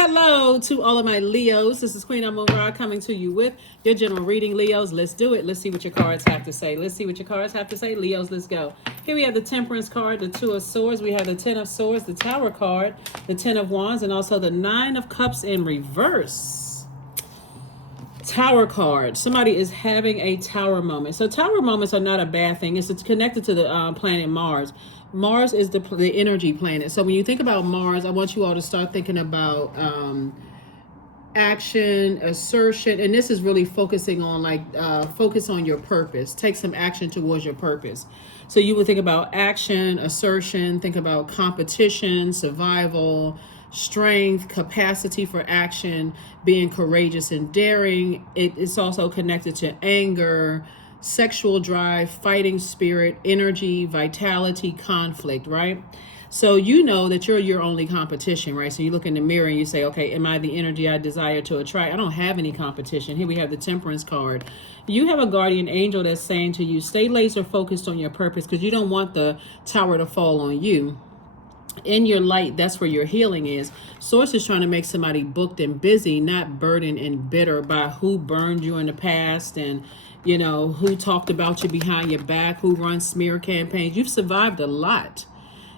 Hello to all of my Leos. This is Queen Amun Ra coming to you with your general reading, Leos. Let's do it. Let's see what your cards have to say. Let's see what your cards have to say. Leos, let's go. Here we have the Temperance card, the Two of Swords. We have the Ten of Swords, the Tower card, the Ten of Wands, and also the Nine of Cups in reverse. Tower card. Somebody is having a tower moment. So tower moments are not a bad thing. It's connected to the planet Mars. Mars is the energy planet. So when you think about Mars, I want you all to start thinking about action, assertion, and this is really focusing on focus on your purpose. Take some action towards your purpose. So you would think about action, assertion, think about competition, survival, strength, capacity for action, being courageous and daring. It's also connected to anger, sexual drive, fighting spirit, energy, vitality, conflict, right? So you know that you're your only competition, right? So you look in the mirror and you say, okay, am I the energy I desire to attract? I don't have any competition. Here we have the Temperance card. You have a guardian angel that's saying to you, stay laser focused on your purpose, because you don't want the tower to fall on you. In your light, that's where your healing is. Source is trying to make somebody booked and busy, not burdened and bitter by who burned you in the past and, you know, who talked about you behind your back, who runs smear campaigns. You've survived a lot,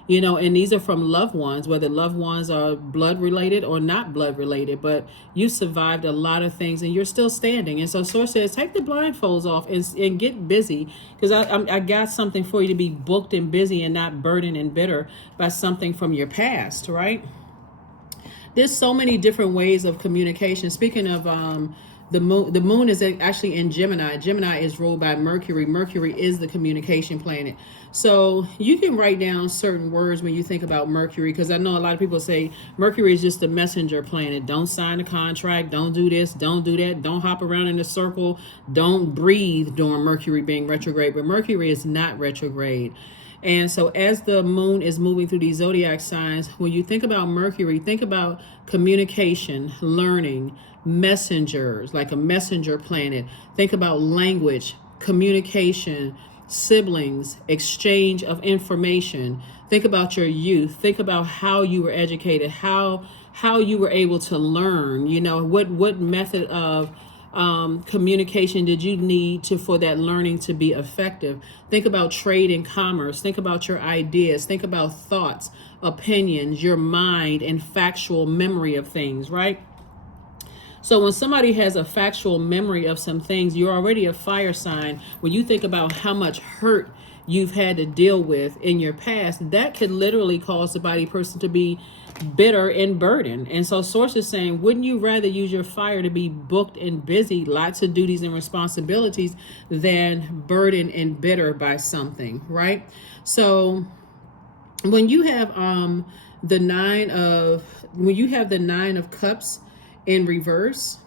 you know, and these are from loved ones, whether loved ones are blood related or not blood related, but you survived a lot of things and you're still standing. And so Source says, take the blindfolds off and get busy, because I got something for you to be booked and busy and not burdened and bitter by something from your past, right? There's so many different ways of communication. Speaking of the moon is actually in Gemini. Gemini is ruled by Mercury. Mercury is the communication planet. So you can write down certain words when you think about Mercury, because I know a lot of people say Mercury is just a messenger planet. Don't sign a contract. Don't do this. Don't do that. Don't hop around in a circle. Don't breathe during Mercury being retrograde. But Mercury is not retrograde. And so as the moon is moving through these zodiac signs, when you think about Mercury, think about communication, learning, messengers, like a messenger planet. Think about language, communication, siblings, exchange of information. Think about your youth. Think about how you were educated, how you were able to learn, you know, what method of communication did you need for that learning to be effective. Think about trade and commerce. Think about your ideas. Think about thoughts, opinions, your mind, and factual memory of things, right? So when somebody has a factual memory of some things, you're already a fire sign. When you think about how much hurt you've had to deal with in your past, that could literally cause the body person to be bitter and burdened. And so Source is saying, wouldn't you rather use your fire to be booked and busy, lots of duties and responsibilities, than burdened and bitter by something, right? So when you have the nine of cups in reverse,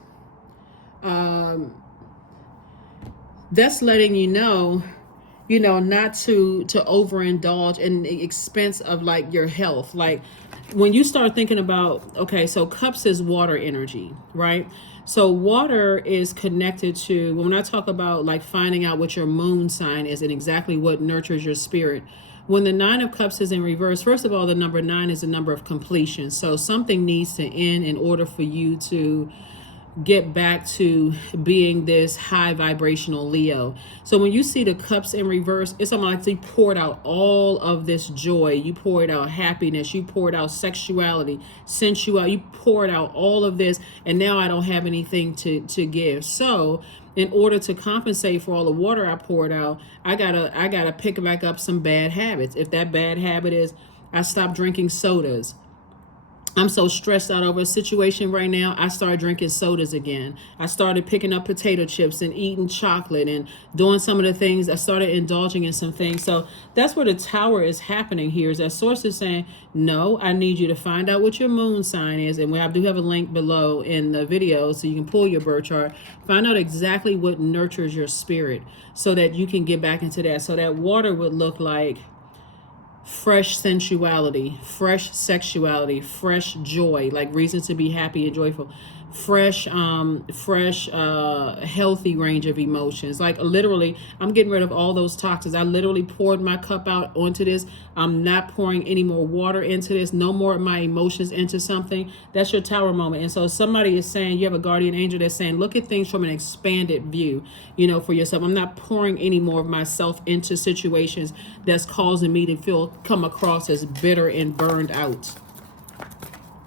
that's letting you know not to overindulge in the expense of like your health. Like when you start thinking about, okay, so cups is water energy, right? So water is connected to, when I talk about like finding out what your moon sign is and exactly what nurtures your spirit. When the Nine of Cups is in reverse, first of all, the number 9 is a number of completion. So something needs to end in order for you to get back to being this high vibrational Leo. So when you see the cups in reverse, it's almost like you poured out all of this joy. You poured out happiness. You poured out sexuality, sensuality. You poured out all of this, and now I don't have anything to give. So in order to compensate for all the water I poured out, I gotta pick back up some bad habits. If that bad habit is I stopped drinking sodas. I'm so stressed out over a situation right now, I started drinking sodas again. I started picking up potato chips and eating chocolate and doing some of the things. I started indulging in some things. So that's where the tower is happening here, is that Source is saying, no, I need you to find out what your moon sign is. And I do have a link below in the video so you can pull your birth chart. Find out exactly what nurtures your spirit so that you can get back into that. So that water would look like fresh sensuality, fresh sexuality, fresh joy, like reason to be happy and joyful, fresh, healthy range of emotions. Like literally, I'm getting rid of all those toxins. I literally poured my cup out onto this. I'm not pouring any more water into this. No more of my emotions into something. That's your tower moment. And so somebody is saying, you have a guardian angel that's saying, look at things from an expanded view, for yourself. I'm not pouring any more of myself into situations that's causing me to come across as bitter and burned out.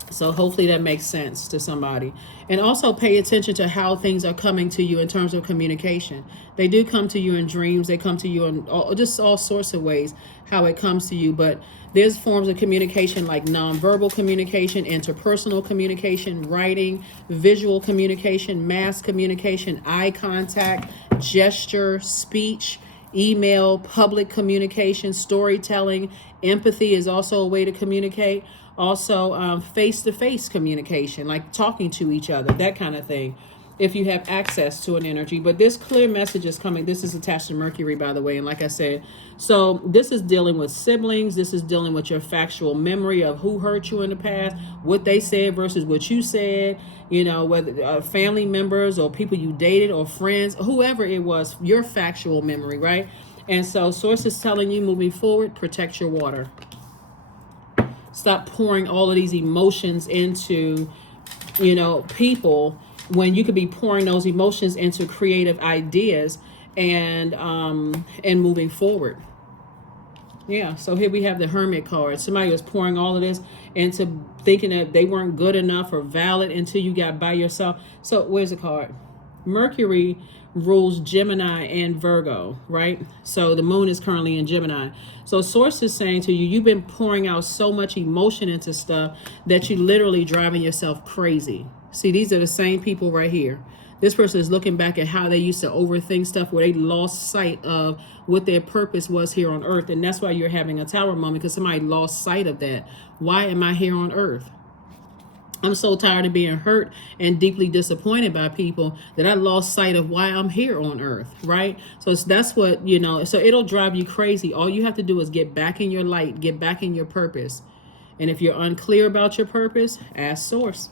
So hopefully that makes sense to somebody. And also pay attention to how things are coming to you in terms of communication. They do come to you in dreams. They come to you in just all sorts of ways, how it comes to you. But there's forms of communication like nonverbal communication, interpersonal communication, writing, visual communication, mass communication, eye contact, gesture, speech, email, public communication, storytelling. Empathy is also a way to communicate. Also, face-to-face communication, like talking to each other, that kind of thing, if you have access to an energy. But this clear message is coming. This is attached to Mercury, by the way. And like I said, so this is dealing with siblings. This is dealing with your factual memory of who hurt you in the past, what they said versus what you said, whether family members or people you dated or friends, whoever it was, your factual memory, right? And so source is telling you moving forward, protect your water. Stop pouring all of these emotions into, people, when you could be pouring those emotions into creative ideas and moving forward. Yeah, so here we have the Hermit card. Somebody was pouring all of this into thinking that they weren't good enough or valid until you got by yourself. So where's the card? Mercury rules Gemini and Virgo, right? So the moon is currently in Gemini. So source is saying to you, you've been pouring out so much emotion into stuff that you literally driving yourself crazy. See, these are the same people right here. This person is looking back at how they used to overthink stuff, where they lost sight of what their purpose was here on earth. And that's why you're having a tower moment, because somebody lost sight of that. Why am I here on earth? I'm so tired of being hurt and deeply disappointed by people that I lost sight of why I'm here on earth, right? So that's what, so it'll drive you crazy. All you have to do is get back in your light, get back in your purpose. And if you're unclear about your purpose, ask source.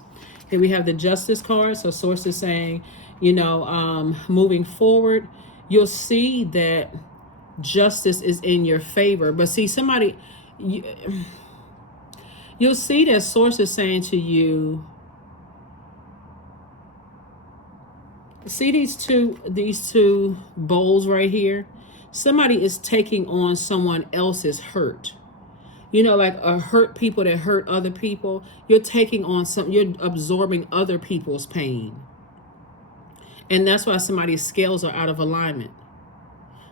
Here we have the Justice card. So source is saying, moving forward, you'll see that justice is in your favor. But see, you'll see that source is saying to you, see these two bowls right here? Somebody is taking on someone else's hurt. Like hurt people that hurt other people. You're taking on you're absorbing other people's pain. And that's why somebody's scales are out of alignment.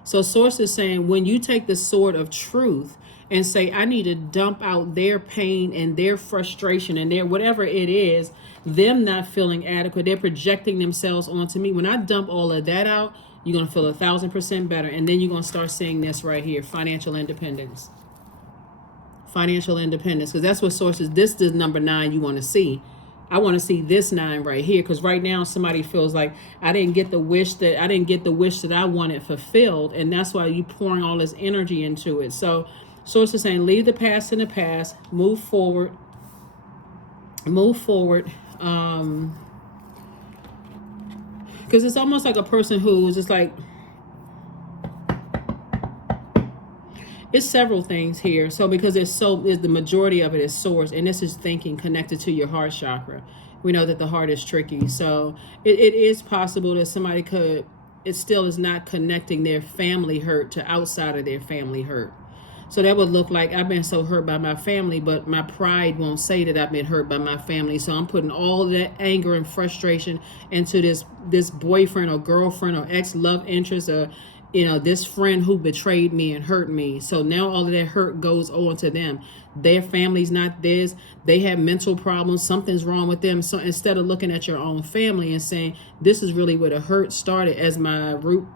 So source is saying, when you take the sword of truth and say, I need to dump out their pain and their frustration and their whatever it is, them not feeling adequate, they're projecting themselves onto me. When I dump all of that out, you're going to feel 1,000% better. And then you're going to start seeing this right here, financial independence. Financial independence, because that's what source is. This is number 9 you want to see. I want to see this 9 right here, because right now somebody feels like I didn't get the wish that I wanted fulfilled, and that's why you pouring all this energy into it. So source is saying, leave the past in the past, move forward. Because it's almost like a person who's just like, it's several things here. So because the majority of it is source, and this is thinking connected to your heart chakra. We know that the heart is tricky. So it is possible that somebody it still is not connecting their family hurt to outside of their family hurt. So that would look like, I've been so hurt by my family, but my pride won't say that I've been hurt by my family. So I'm putting all that anger and frustration into this boyfriend or girlfriend or ex-love interest or this friend who betrayed me and hurt me. So now all of that hurt goes on to them. Their family's not this. They have mental problems. Something's wrong with them. So instead of looking at your own family and saying, this is really where the hurt started, as my root,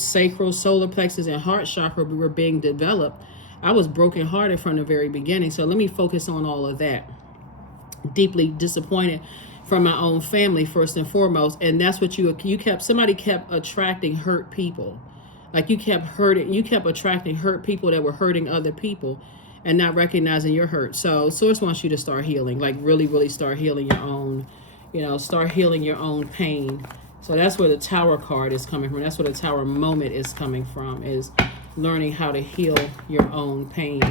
sacral, solar plexus, and heart chakra were being developed, I was brokenhearted from the very beginning. So let me focus on all of that. Deeply disappointed from my own family first and foremost. And that's what somebody kept attracting hurt people. Like you kept attracting hurt people that were hurting other people and not recognizing your hurt. So source wants you to start healing, like really, really start healing You know, start healing your own pain. So that's where the Tower card is coming from. That's where the Tower moment is coming from, is learning how to heal your own pain.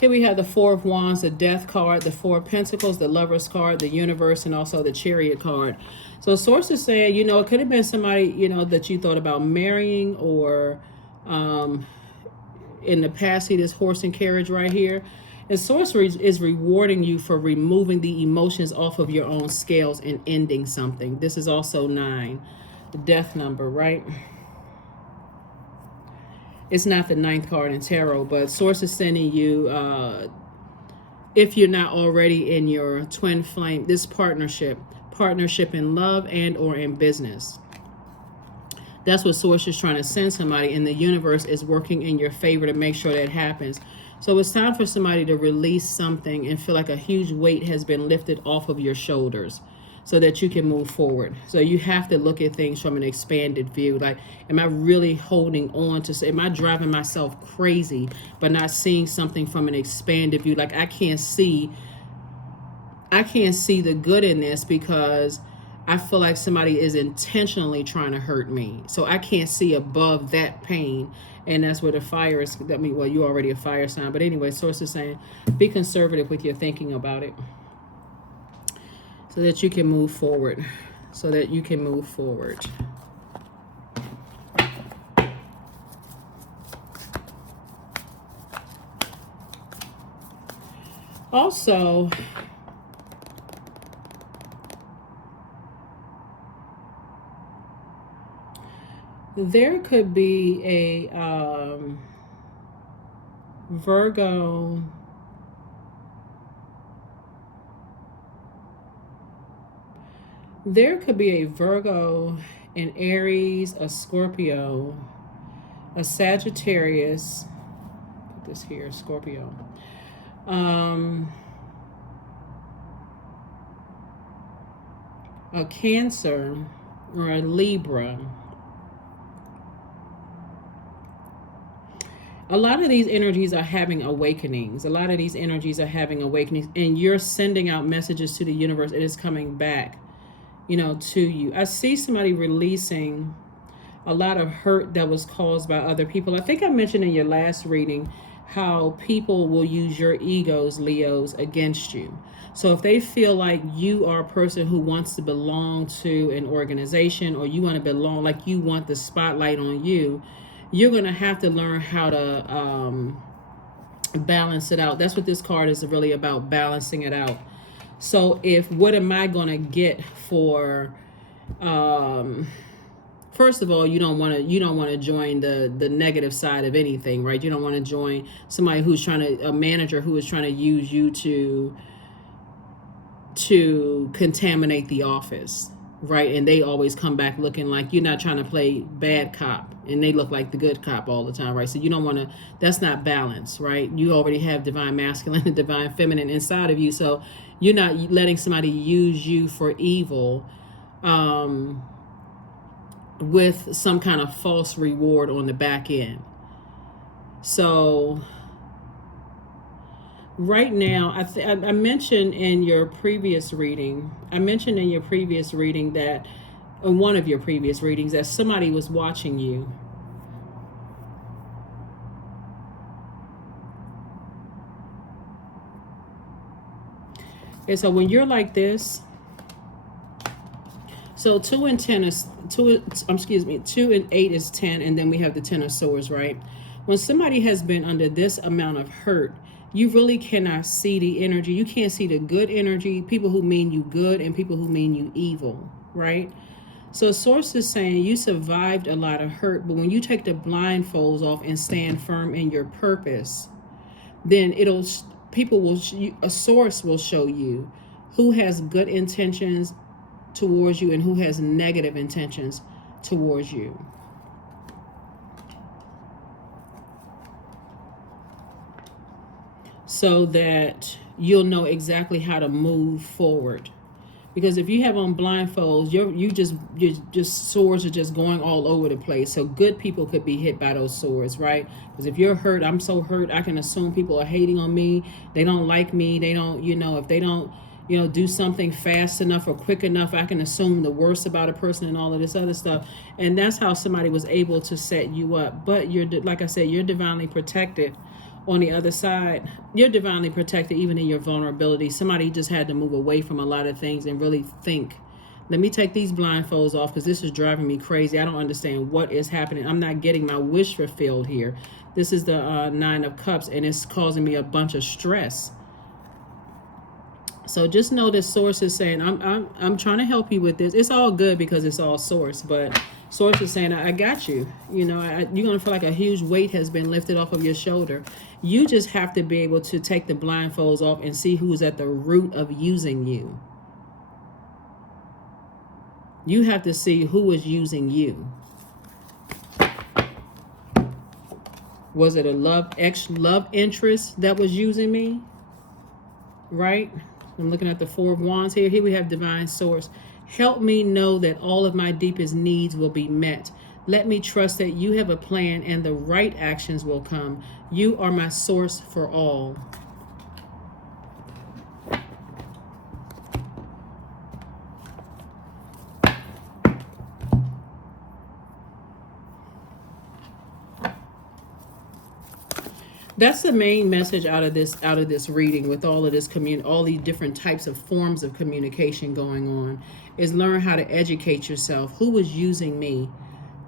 Here we have the Four of Wands, the Death card, the Four of Pentacles, the Lovers card, the Universe, and also the Chariot card. So source is saying, you know, it could have been somebody, you know, that you thought about marrying, or in the past, see this horse and carriage right here. And source is rewarding you for removing the emotions off of your own scales and ending something. This is also 9, the death number, right? It's not the 9th card in tarot, but source is sending you, if you're not already in your twin flame, this partnership in love and or in business. That's what source is trying to send somebody, and the universe is working in your favor to make sure that happens. So it's time for somebody to release something and feel like a huge weight has been lifted off of your shoulders, so that you can move forward. So you have to look at things from an expanded view. Like, am I really holding on to, am I driving myself crazy, but not seeing something from an expanded view? Like, I can't see the good in this because I feel like somebody is intentionally trying to hurt me. So I can't see above that pain. And that's where the fire is. I mean, well, you're already a fire sign. But anyway, source is saying, be conservative with your thinking about it, so that you can move forward. So that you can move forward. Also, there could be a Virgo. There could be a Virgo, an Aries, a Scorpio, a Sagittarius. Put this here, Scorpio. A Cancer or a Libra. A lot of these energies are having awakenings. A lot of these energies are having awakenings, and you're sending out messages to the universe. It is coming back, you know, to you. I see somebody releasing a lot of hurt that was caused by other people. I think I mentioned in your last reading how people will use your egos, Leos, against you. So if they feel like you are a person who wants to belong to an organization, or you want to belong, like you want the spotlight on you, you're going to have to learn how to balance it out. That's what this card is really about, balancing it out. So if, what am I going to get for, first of all, you don't want to join the negative side of anything, right? You don't want to join somebody who's a manager who is trying to use you to contaminate the office, right? And they always come back looking like you're not trying to play bad cop, and they look like the good cop all the time, right? So you don't want to, that's not balance, right? You already have divine masculine and divine feminine inside of you. So you're not letting somebody use you for evil, with some kind of false reward on the back end. So right now, I mentioned in your previous reading, that in one of your previous readings, that somebody was watching you. And so when you're like this, so 2 and 8 is 10, and then we have the 10 of swords, right? When somebody has been under this amount of hurt, you really cannot see the energy. You can't see the good energy, people who mean you good and people who mean you evil, right? So source is saying you survived a lot of hurt, but when you take the blindfolds off and stand firm in your purpose, then a source will show you who has good intentions towards you and who has negative intentions towards you. So that you'll know exactly how to move forward. Because if you have on blindfolds, you just swords are just going all over the place. So good people could be hit by those swords, right? Because if you're hurt, I'm so hurt, I can assume people are hating on me. They don't like me. They don't, if they don't, do something fast enough or quick enough, I can assume the worst about a person and all of this other stuff. And that's how somebody was able to set you up. But like I said, you're divinely protected on the other side. You're divinely protected even in your vulnerability. Somebody just had to move away from a lot of things and really think. Let me take these blindfolds off because this is driving me crazy. I don't understand what is happening. I'm not getting my wish fulfilled here. This is the Nine of Cups, and it's causing me a bunch of stress. So just know this source is saying, I'm trying to help you with this. It's all good because it's all source, but source is saying, I got you. You're going to feel like a huge weight has been lifted off of your shoulder. You just have to be able to take the blindfolds off and see who's at the root of using you. You have to see who is using you. Was it a love interest that was using me? Right? I'm looking at the Four of Wands here. Here we have divine source. Help me know that all of my deepest needs will be met. Let me trust that you have a plan and the right actions will come. You are my source for all. That's the main message out of this reading, with all of this all these different types of forms of communication going on, is learn how to educate yourself. Who is using me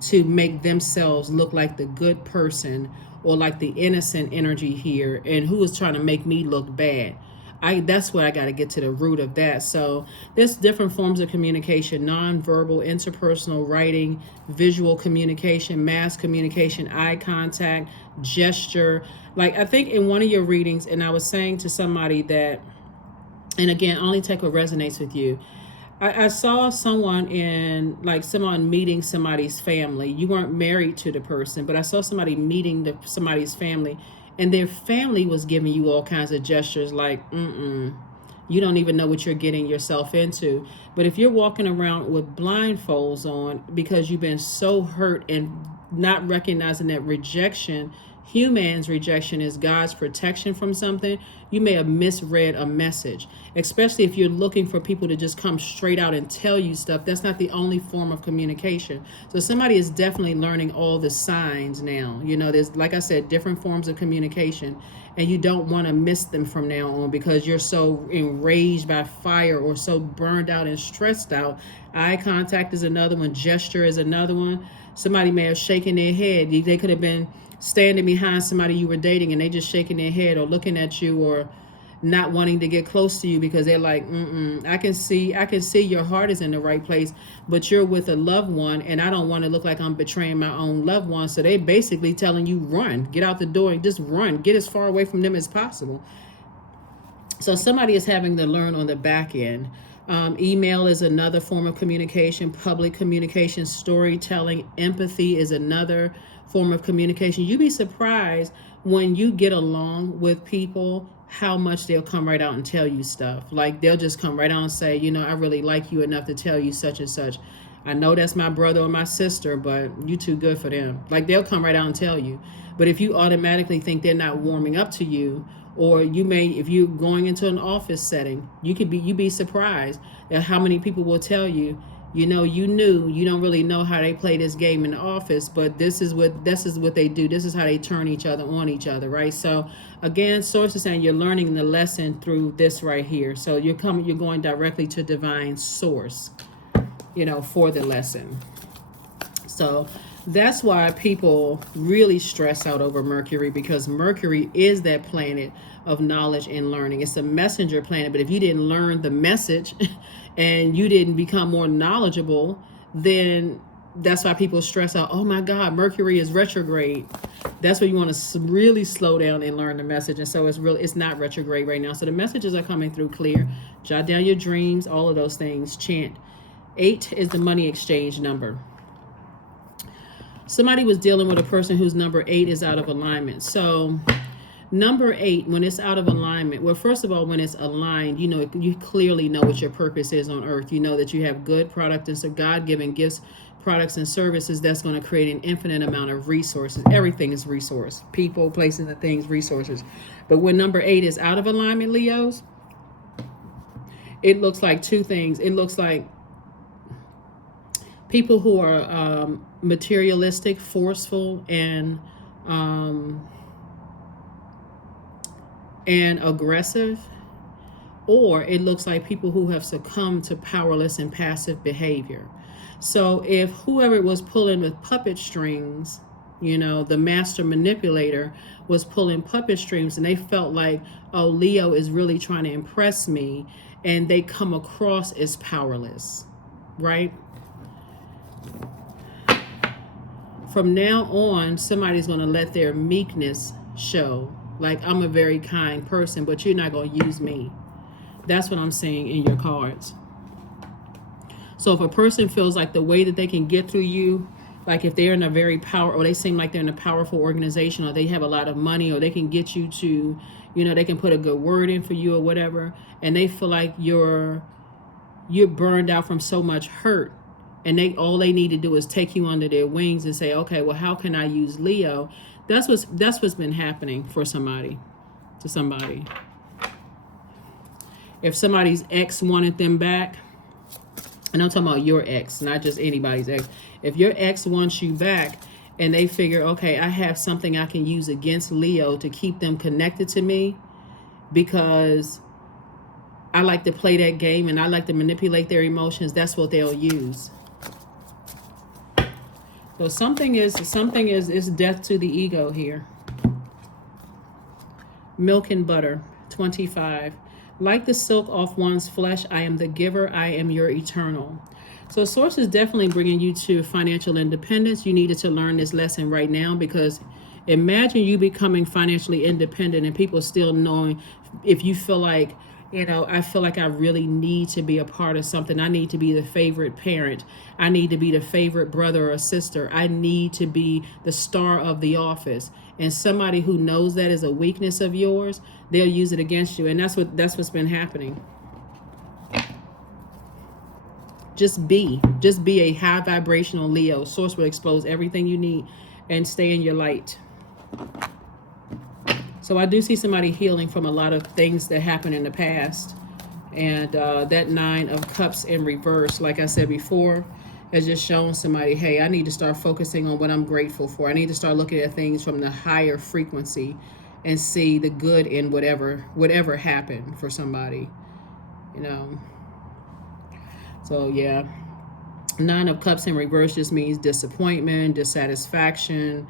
to make themselves look like the good person or like the innocent energy here, and who is trying to make me look bad? That's what I got to get to the root of that. So there's different forms of communication: nonverbal, interpersonal, writing, visual communication, mass communication, eye contact, gesture. Like I think in one of your readings, and I was saying to somebody that, and again, only take what resonates with you. I saw someone meeting somebody's family. You weren't married to the person, but I saw somebody meeting somebody's family, and their family was giving you all kinds of gestures like, you don't even know what you're getting yourself into. But if you're walking around with blindfolds on because you've been so hurt and not recognizing that human's rejection is God's protection from something, you may have misread a message, especially if you're looking for people to just come straight out and tell you stuff. That's not the only form of communication. So somebody is definitely learning all the signs now. There's, like I said, different forms of communication, and you don't want to miss them from now on because you're so enraged by fire or so burned out and stressed out. Eye contact is another one. Gesture is another one. Somebody may have shaken their head. They could have been standing behind somebody you were dating and they just shaking their head or looking at you or not wanting to get close to you because they're like, I can see your heart is in the right place, but you're with a loved one and I don't want to look like I'm betraying my own loved one. So they basically telling you, run, get out the door and just run, get as far away from them as possible. So somebody is having to learn on the back end. Email is another form of communication. Public communication, storytelling, empathy is another form of communication. You'd be surprised when you get along with people how much they'll come right out and tell you stuff. Like they'll just come right out and say, I really like you enough to tell you such and such. I know that's my brother or my sister, but you too good for them. Like they'll come right out and tell you. But if you automatically think they're not warming up to you, or if you're going into an office setting, you'd be surprised at how many people will tell you, you don't really know how they play this game in the office, but this is what they do. This is how they turn each other on each other, right? So again, source is saying you're learning the lesson through this right here. So you're going directly to divine source, for the lesson. So that's why people really stress out over Mercury, because Mercury is that planet of knowledge and learning. It's a messenger planet, but if you didn't learn the message and you didn't become more knowledgeable, then that's why people stress out, oh my God, Mercury is retrograde. That's where you want to really slow down and learn the message. And so it's not retrograde right now. So the messages are coming through clear. Jot down your dreams, all of those things. Chant. 8 is the money exchange number. Somebody was dealing with a person whose number 8 is out of alignment. So number 8, when it's out of alignment, well, first of all, when it's aligned, you clearly know what your purpose is on earth. You know that you have good product and so God-given gifts, products and services that's going to create an infinite amount of resources. Everything is resource. People, places, and things, resources. But when number 8 is out of alignment, Leos, it looks like two things. It looks like people who are materialistic, forceful, and aggressive, or it looks like people who have succumbed to powerless and passive behavior. So if whoever was pulling with puppet strings, the master manipulator was pulling puppet strings, and they felt like, oh, Leo is really trying to impress me, and they come across as powerless, right? From now on, somebody's going to let their meekness show. Like, I'm a very kind person, but you're not going to use me. That's what I'm saying in your cards. So if a person feels like the way that they can get through you, like if they're in a very or they seem like they're in a powerful organization, or they have a lot of money, or they can get you to, they can put a good word in for you or whatever, and they feel like you're burned out from so much hurt, and all they need to do is take you under their wings and say, okay, well, how can I use Leo? That's what's been happening for somebody. If somebody's ex wanted them back, and I'm talking about your ex, not just anybody's ex. If your ex wants you back and they figure, okay, I have something I can use against Leo to keep them connected to me because I like to play that game and I like to manipulate their emotions, that's what they'll use. So something is death to the ego here. Milk and butter, 25. Like the silk off one's flesh, I am the giver, I am your eternal. So Source is definitely bringing you to financial independence. You needed to learn this lesson right now, because imagine you becoming financially independent and people still knowing, if you feel like, I feel like I really need to be a part of something. I need to be the favorite parent. I need to be the favorite brother or sister. I need to be the star of the office. And somebody who knows that is a weakness of yours, they'll use it against you. And that's what's been happening. Just be a high vibrational Leo. Source will expose everything you need and stay in your light. So I do see somebody healing from a lot of things that happened in the past. And that 9 of Cups in reverse, like I said before, has just shown somebody, hey, I need to start focusing on what I'm grateful for. I need to start looking at things from the higher frequency and see the good in whatever happened for somebody, So yeah, 9 of Cups in reverse just means disappointment, dissatisfaction,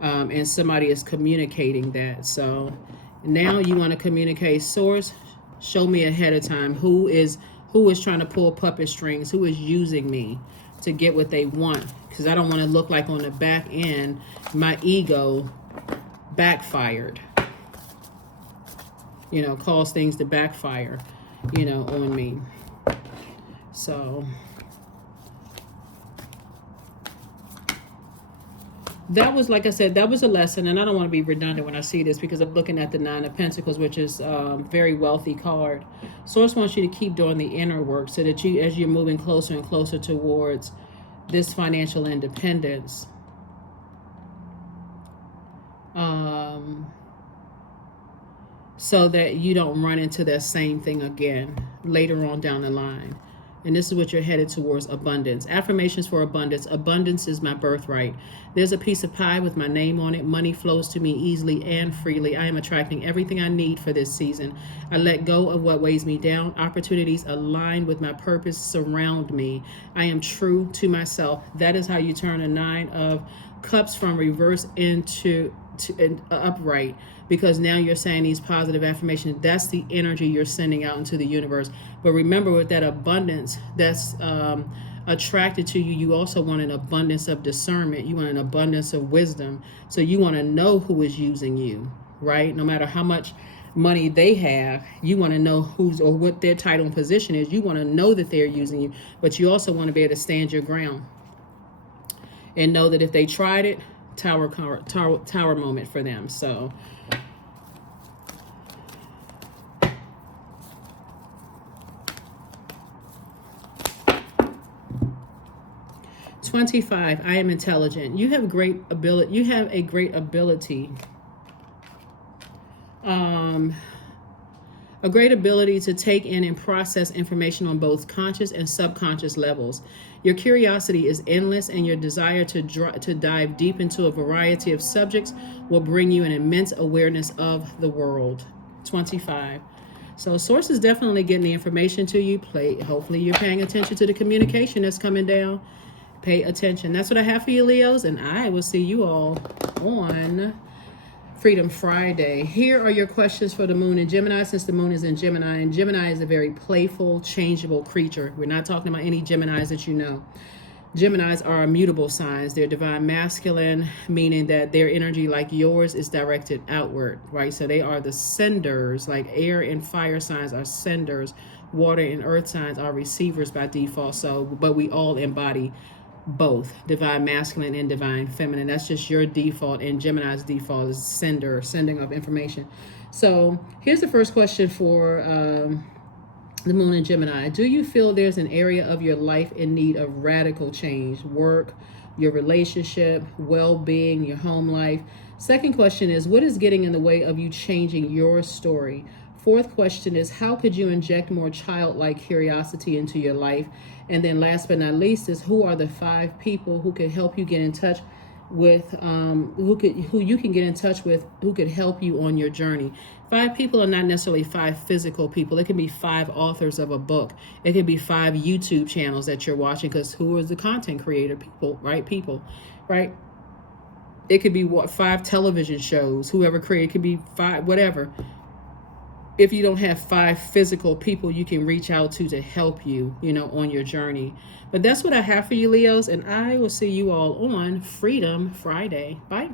and somebody is communicating that. So now you want to communicate. Source, show me ahead of time who is trying to pull puppet strings, who is using me to get what they want, because I don't want to look like on the back end my ego backfired, cause things to backfire, on me. So that was, like I said, that was a lesson, and I don't want to be redundant when I see this, because I'm looking at the 9 of Pentacles, which is a very wealthy card. Source wants you to keep doing the inner work so that as you're moving closer and closer towards this financial independence, so that you don't run into that same thing again later on down the line. And this is what you're headed towards: abundance. Affirmations for abundance. Abundance is my birthright. There's a piece of pie with my name on it. Money flows to me easily and freely. I am attracting everything I need for this season. I let go of what weighs me down. Opportunities aligned with my purpose surround me. I am true to myself. That is how you turn a 9 of Cups from reverse into upright, because now you're saying these positive affirmations. That's the energy you're sending out into the universe. But remember, with that abundance that's attracted to you, you also want an abundance of discernment. You want an abundance of wisdom. So you want to know who is using you, right? No matter how much money they have, you want to know who's, or what their title and position is. You want to know that they're using you, but you also want to be able to stand your ground and know that if they tried it, tower moment for them. So $25. I am intelligent. You have great ability. You have a great ability A great ability to take in and process information on both conscious and subconscious levels. Your curiosity is endless, and your desire to dive deep into a variety of subjects will bring you an immense awareness of the world. 25. So source is definitely getting the information to you. Hopefully you're paying attention to the communication that's coming down. Pay attention. That's what I have for you, Leos, and I will see you all on Freedom Friday. Here are your questions for the moon in Gemini, since the moon is in Gemini, and Gemini is a very playful, changeable creature. We're not talking about any Geminis that you know. Geminis are immutable signs. They're divine masculine, meaning that their energy, like yours, is directed outward, right? So they are the senders, like air and fire signs are senders. Water and earth signs are receivers by default. So, but we all embody both divine masculine and divine feminine. That's just your default, and Gemini's default is sending of information. So here's the first question for the moon in Gemini. Do you feel there's an area of your life in need of radical change? Work, your relationship, well-being, your home life. Second question is, what is getting in the way of you changing your story? Fourth question is, how could you inject more childlike curiosity into your life? And then last but not least is, who are the 5 people who could help you get in touch with, who you can get in touch with, who could help you on your journey? 5 people are not necessarily 5 physical people. It can be 5 authors of a book. It can be 5 YouTube channels that you're watching, because who is the content creator? People, right? It could be 5 television shows. Whoever created, it could be 5, whatever. If you don't have 5 physical people you can reach out to help you, on your journey. But that's what I have for you, Leos, and I will see you all on Freedom Friday. Bye.